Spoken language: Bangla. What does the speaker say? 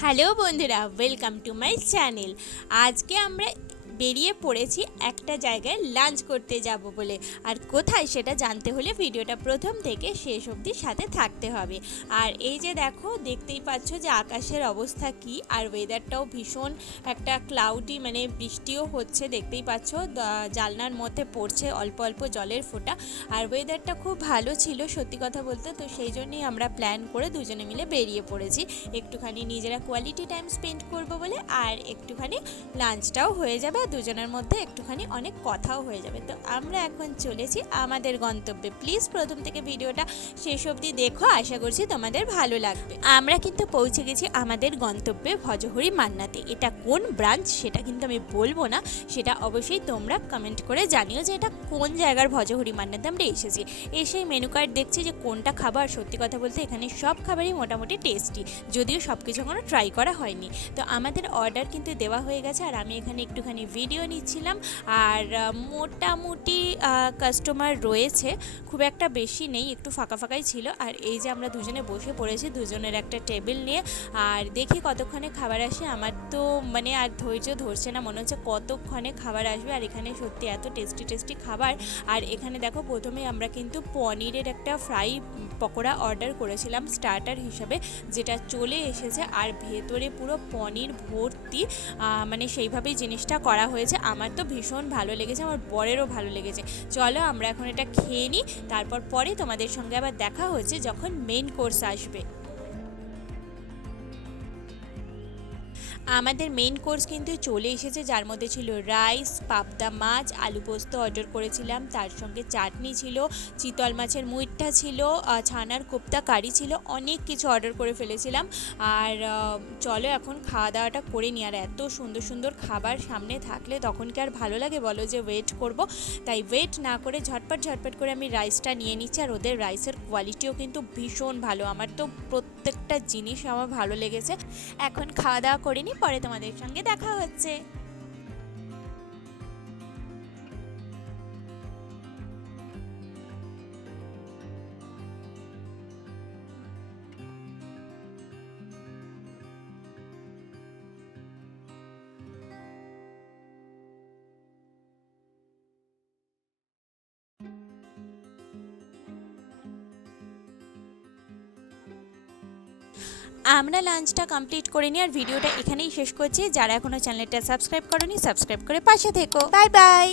হ্যালো বন্ধুরা, ওয়েলকাম টু মাই চ্যানেল। আজকে আমরা বেরিয়ে পড়েছি একটা জায়গায় লাঞ্চ করতে যাব বলে। আর কোথায় সেটা জানতে হলে ভিডিওটা প্রথম থেকে শেষ অবধি সাথে থাকতে হবে। আর এই যে দেখো, দেখতেই পাচ্ছ যে আকাশের অবস্থা কি, আর ওয়েদারটাও ভীষণ একটা ক্লাউডি, মানে বৃষ্টিও হচ্ছে, দেখতেই পাচ্ছ জানলার মধ্যে পড়ছে অল্প অল্প জলের ফোঁটা। আর ওয়েদারটা খুব ভালো ছিল সত্যি কথা বলতে, তো সেই জন্যই আমরা প্ল্যান করে দুজনে মিলে বেরিয়ে পড়েছি একটুখানি নিজেরা কোয়ালিটি টাইম স্পেন্ড করব বলে। আর একটুখানি লাঞ্চটাও হয়ে যাবে, দুজনের মধ্যে একটুখানি অনেক কথাও হয়ে যাবে। তো আমরা এখন চলেছি আমাদের গন্তব্যে। প্লিজ প্রথম থেকে ভিডিওটা শেষ অবধি দেখো, আশা করছি তোমাদের ভালো লাগবে। আমরা কিন্তু পৌঁছে গেছি আমাদের গন্তব্যে, ভজহরি মান্নাতে। এটা কোন ব্রাঞ্চ সেটা কিন্তু আমি বলবো না, সেটা অবশ্যই তোমরা কমেন্ট করে জানিও যে এটা কোন জায়গার ভজহরি মান্নাতে আমরা এসেছি। এসে মেনু কার্ড দেখছি যে কোনটা খাবার, সত্যি কথা বলতে এখানে সব খাবারই মোটামুটি টেস্টি, যদিও সব কিছু এখনো ট্রাই করা হয়নি। তো আমাদের অর্ডার কিন্তু দেওয়া হয়ে গেছে, আর আমি এখানে একটুখানি ভিডিও নিচ্ছিলাম। আর মোটামুটি কাস্টমার রয়েছে, খুব একটা বেশি নেই, একটু ফাঁকা ফাঁকাই ছিল। আর এই যে আমরা দুজনে বসে পড়েছি, দুজনের একটা টেবিল নিয়ে। আর দেখি কতক্ষণে খাবার আসে। আমার তো মানে আর ধৈর্য ধরছে না, মনে হচ্ছে কতক্ষণে খাবার আসবে। আর এখানে সত্যি এত টেস্টি টেস্টি খাবার। আর এখানে দেখো, প্রথমে আমরা কিন্তু পনিরের একটা ফ্রাই পকোড়া অর্ডার করেছিলাম স্টার্টার হিসাবে, যেটা চলে এসেছে। আর ভেতরে পুরো পনির ভর্তি, মানে সেইভাবেই জিনিসটা করা হয়েছে। আমার তো ভীষণ ভালো লেগেছে, আমার বরেরও ভালো লেগেছে। চলো আমরা এখন এটা খেয়ে নিই, তারপর পরে তোমাদের সঙ্গে আবার দেখা হচ্ছে যখন মেইন কোর্স আসবে। আমাদের মেইন কোর্স কিন্তু চলে এসেছে, যার মধ্যে ছিল রাইস, পাবদা মাছ, আলু পোস্ত অর্ডার করেছিলাম, তার সঙ্গে চাটনি ছিল, চিতল মাছের মুইঠা ছিল, ছানার কোপ্তা কারি ছিল, অনেক কিছু অর্ডার করে ফেলেছিলাম। আর চলো এখন খাওয়া দাওয়াটা করে নিই। আর এত সুন্দর সুন্দর খাবার সামনে থাকলে তখন কি আর ভালো লাগে বলো, যে ওয়েট করব? তাই ওয়েট না করে ঝটপট ঝটপট করে আমি রাইসটা নিয়ে নিচ্ছি। আর ওদের রাইসের কোয়ালিটিও কিন্তু ভীষণ ভালো, আমার তো প্রত্যেকটা জিনিস আমার ভালো লেগেছে। এখন খাওয়া দাওয়া করে নিই, পরে তোমাদের সঙ্গে দেখা হচ্ছে। আমরা লাঞ্চটা কমপ্লিট করে নিই, আর ভিডিওটা এখানেই শেষ করছি। যারা এখনো চ্যানেলটা সাবস্ক্রাইব করোনি, সাবস্ক্রাইব করে পাশে থেকো। Bye bye.